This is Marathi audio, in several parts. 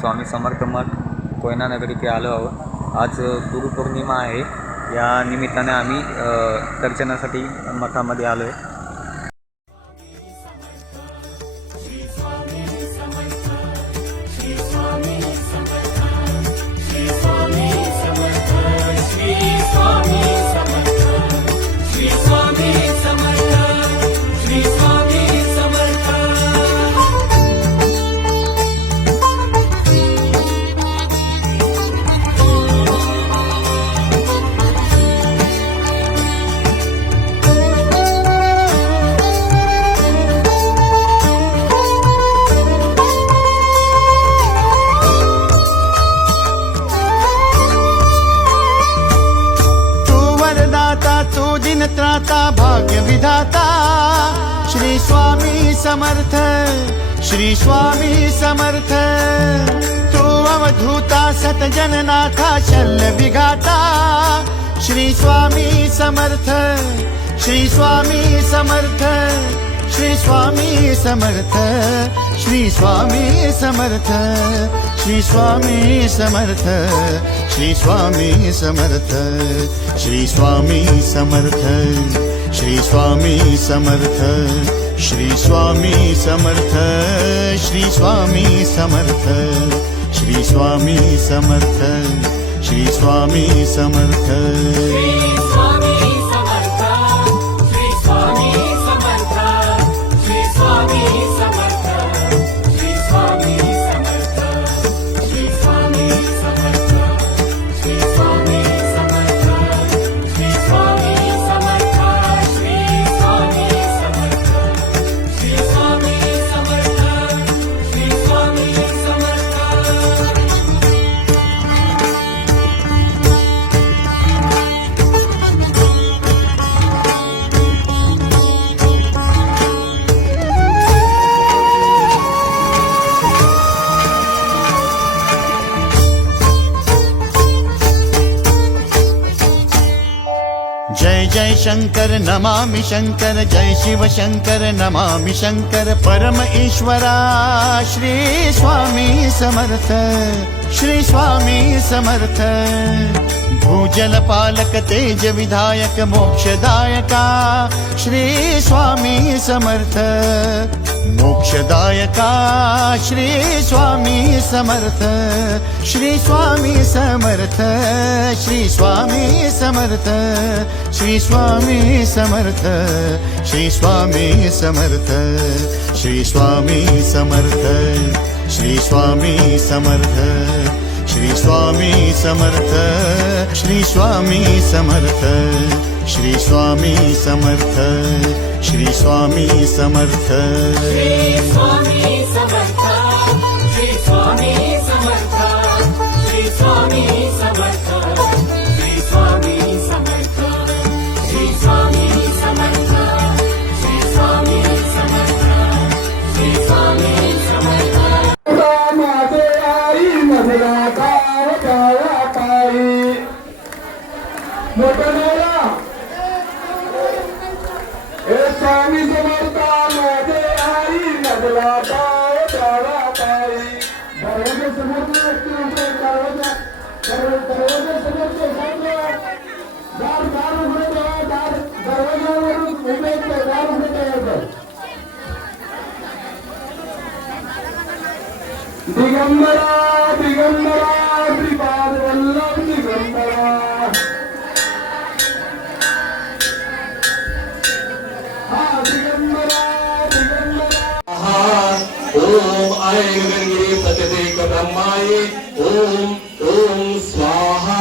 स्वामी समर्थ मठ कोयना नगर इथे आलो आहोत। आज गुरुपौर्णिमा आहे, या निमित्ताने आम्ही दर्शनासाठी मठामध्ये आलो आहे। त्राता भाग्य विधाता श्री स्वामी समर्थ, श्री स्वामी समर्थ। तू अवधूता सतजननाथा शल्य विघाता श्री स्वामी समर्थ, श्री स्वामी समर्थ, श्री स्वामी समर्थ, श्री स्वामी समर्थ, श्री स्वामी समर्थ, श्री स्वामी समर्थ, श्री स्वामी समर्थ, श्री स्वामी समर्थ, श्री स्वामी समर्थ, श्री स्वामी समर्थ, श्री स्वामी समर्थ, श्री स्वामी समर्थ। जय जय शंकर नमामि शंकर, जय शिव शंकर नमामि शंकर। परम ईश्वरा श्री स्वामी समर्थ, श्री स्वामी समर्थ। भूजल पालक तेज विधायक मोक्षदायका श्री स्वामी समर्थ, मोक्षदायका श्री स्वामी समर्थ, श्री स्वामी समर्थ, श्री स्वामी समर्थ, श्री स्वामी समर्थ, श्री स्वामी समर्थ, श्री स्वामी समर्थ, श्री स्वामी समर्थ, श्री स्वामी समर्थ, श्री स्वामी समर्थ, श्री स्वामी समर्थ, श्री स्वामी समर्थ, श्री स्वामी समर्थ, श्री स्वामी समर्थ, श्री स्वामी समर्थ, श्री स्वामी समर्थ, श्री स्वामी समर्थ, श्री स्वामी समर्थ, श्री स्वामी समर्थ। माझे आई मधला गाव गावा पायी मोठा हे स्वामी समर्थ माझे आई मधला गाव गावा पायी। दरवाजा समोर दरवाजा समोर दार उघडे ठेवा, दरवाजावरून उभे दार उघडे ठेवायचं। दिगंबरा दिगंबरा श्रीपाद वल्लभ दिगंबरा। हा दिगंबरा दिगंबरा। ओम ऐं गणगिरी प्रत्येक ब्रह्माय ओम ओम स्वाहा।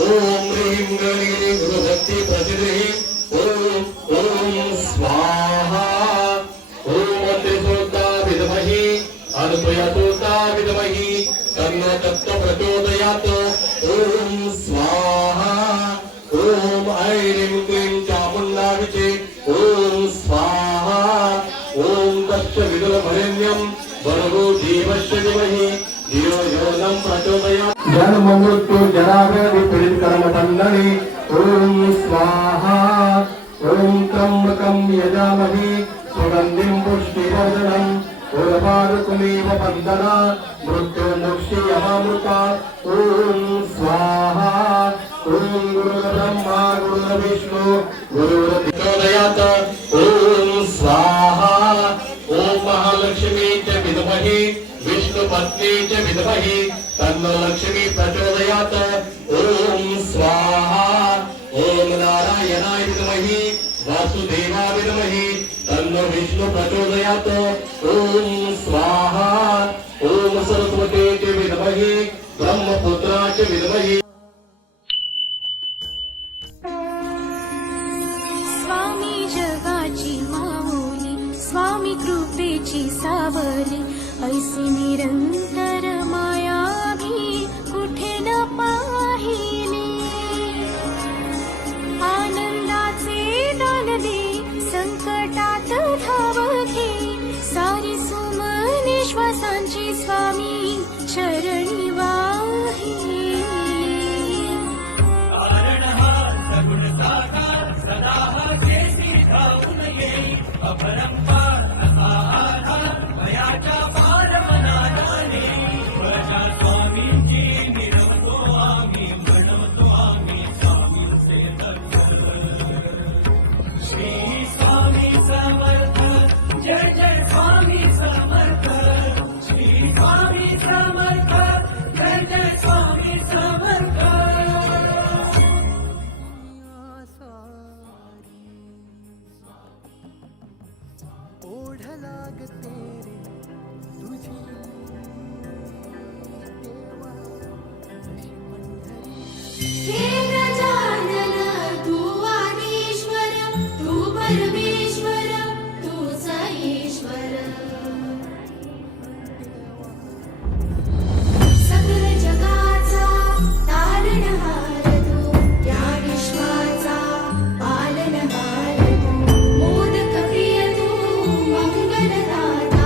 ओम ह्रीं गणगिरी गुरुभक्ति प्रसिद्धिः ओम ओम स्वाहा। ओम वन्दे विद्महि अनुप्रयातोता विद्महि तन्नो तत्त्व प्रचोदयात्। ओम स्वाहा। ओम ऐं ह्रीं क्लीं चामुण्डा विचे ओम स्वाहा। ओम तस्य विदुरवरेण्यं भर्गो देवस्य धीमहि धियो यो न प्रचोदयात्। जन्म मृत्यु जराव्याधि पीडित कर्म बंधने ओम स्वाहा। ओम त्र्यंबकं यजामहे सुगंधिं पुष्टिवर्धनम् उर्वारुकमेव बन्धना मृत्युर्न मोक्षे यमामृता ओम स्वाहा ओम गुरुर्ब्रह्मा गुरुर्विष्णु गुरुर्देवदयात ओम स्वाहा ओम महालक्ष्मी च विद्महे विष्णुपत्नी च विद्महे तन्नो लक्ष्मी प्रचोदयात ओम स्वाहा ओम नारायणाय विद्महे वासुदेवाय विद्महे तन्नो विष्णु प्रचोदयात ओम स्वाहा ओम सरस्वती च विद्महे ब्रह्मपुत्राय च विद्महे स्वामी जगाची माऊली स्वामी कृपेची सावली ऐसी निरंतर माया भी कुठे न पाहिली आनंदाचे दान दे संकटात धाव घे सारी सुमने श्वासांची स्वामी चरणी वाही हे गजानन तू आदिश्वर तू परमेश्वर तूच ईश्वर सकल जगाचा तारणहार तू या विश्वाचा पालनहार तू मोदक प्रिय तू मंगलदाता